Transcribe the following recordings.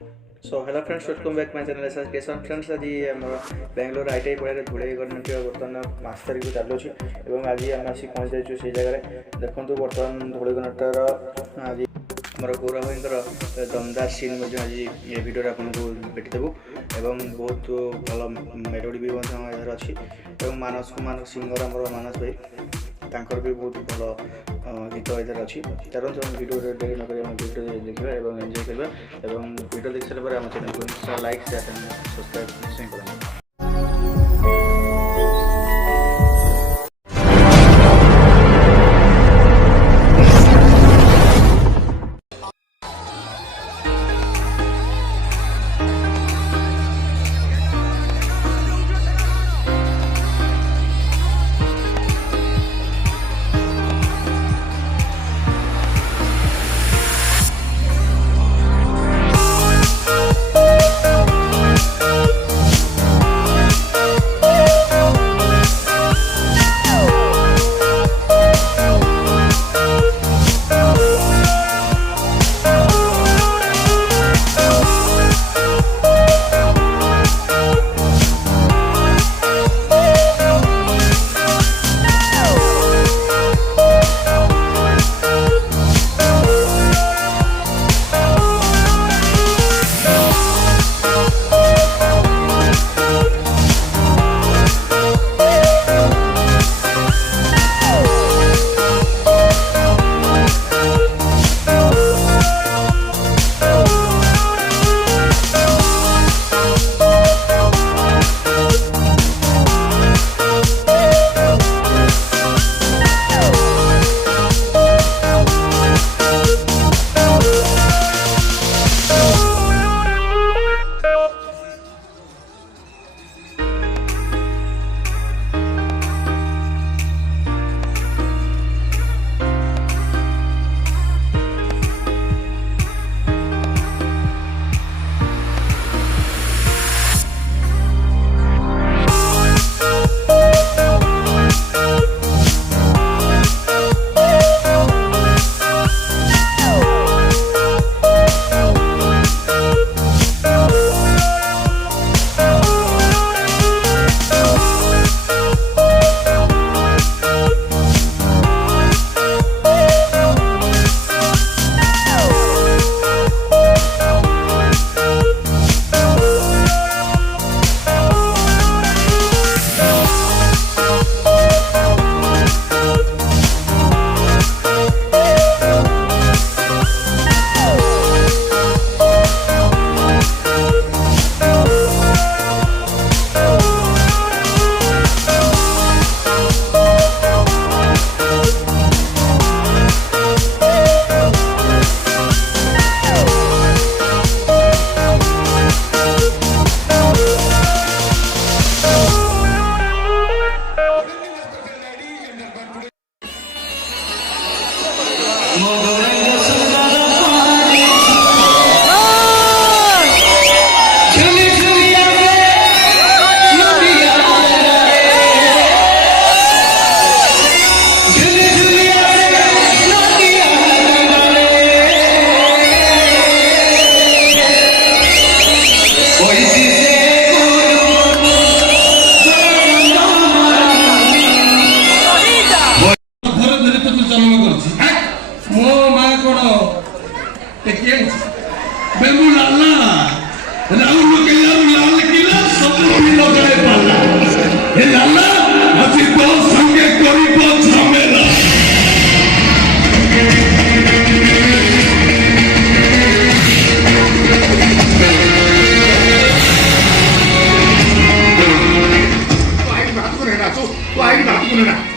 So hello friends, welcome back my channel एसकेशन friends. आज आम बेंगलोर आईटीआई पढ़ाई धूलई गवर्नमेंट बर्तमान 5 तारीख को चलुची और आज आम आसी पहुँच जाइए से जगह देखो बर्तमान धूलई गवर्नमेंटर आज आम गौरव भाई दमदार सीन आज ये भिडियो आपको भेटिदेबू और बहुत भल मेलोडी भी अच्छी और मानस कुमार सिंगर आम मानस भाई तांकर भी बहुत भल गीत इधर अच्छी चलते हम भिडियो डेरी नक भिडियो देखा और एंजॉय करवा और भिडियो देख सारे आम चैनल को लाइक शेयर सब्सक्राइब निश्चय करें।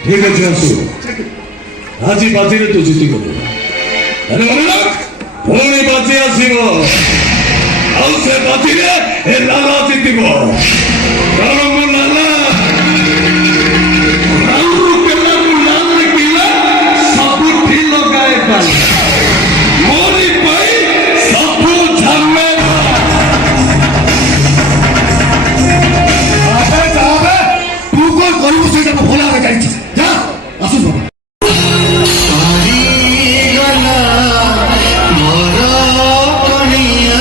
ठीक अच्छे आसु आज बाजी रे तू जीती गलो अरे पुणी बाजी आसीबो आउ से बाजी रे ए लाला जीतीबो कारण मो लाला लालू केला मु लाल किला सब ठी लगाए पाल मोरी पाई सब झमेला आबे जाबे तू कोई करू से भोला के जाई जा आसु बाबा मोर कनिया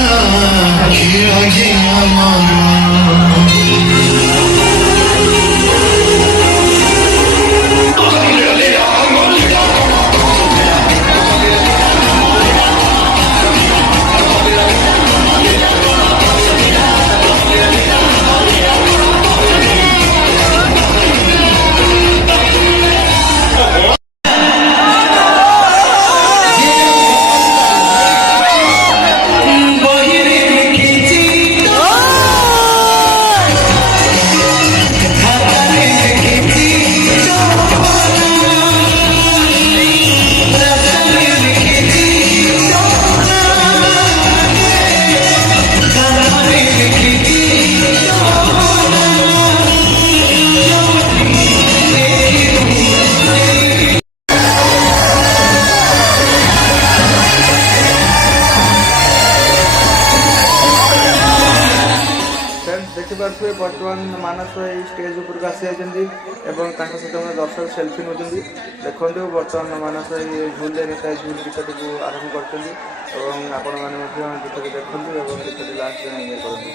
ଦେଖିପାରୁଥିବେ ବର୍ତ୍ତମାନ ମାନସ ଏଇ ଷ୍ଟେଜ୍ ଉପରକୁ ଆସି ଯାଇଛନ୍ତି ଏବଂ ତାଙ୍କ ସହିତ ଆମେ ଦର୍ଶକ ସେଲ୍ଫି ନେଉଛନ୍ତି। ଦେଖନ୍ତୁ ବର୍ତ୍ତମାନ ମାନସ ଏଇ ଝୁଲରେ ନେତା ଝୁଲ ଗୀତଟିକୁ ଆରମ୍ଭ କରିଛନ୍ତି ଏବଂ ଆପଣମାନେ ମଧ୍ୟ ଗୀତଟି ଦେଖନ୍ତୁ ଏବଂ ଗୀତଟି ଲାଷ୍ଟ ଯାଏଁ ଏନ୍ଜୟ କରନ୍ତୁ।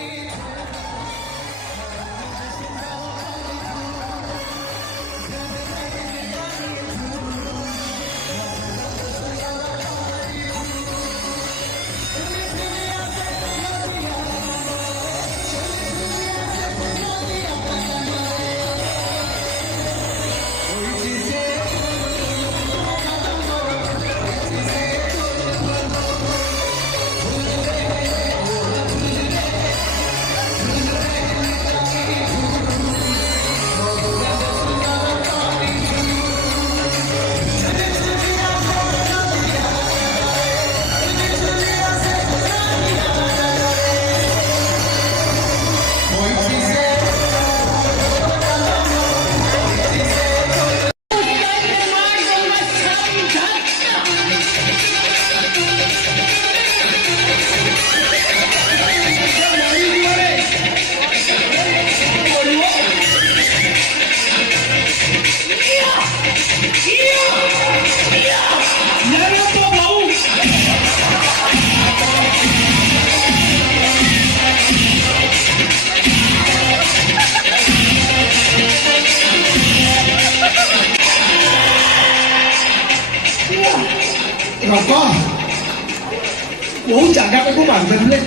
ରକ କୋଉ ଜାଗାଟାକୁ ମାରିଦେଲେ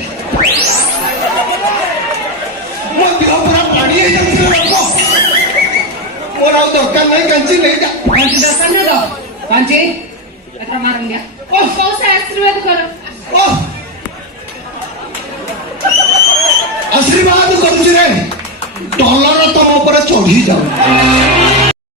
ମୋ ଦେହ ପୁରା ପାଣି ହେଇଯାଉଛି ରକ ମୋର ଆଉ ଦରକାର ନାହିଁ କାଞ୍ଚି ନେଇଯା कांची दर्शन दे दो कांची एका मारून घ्या ओ कौसा आशीर्वाद करो ଓ ଆଶୀର୍ବାଦ କରୁଛି ରେ ଡଲର ତମ ଉପରେ ଚଢି ଯାଉ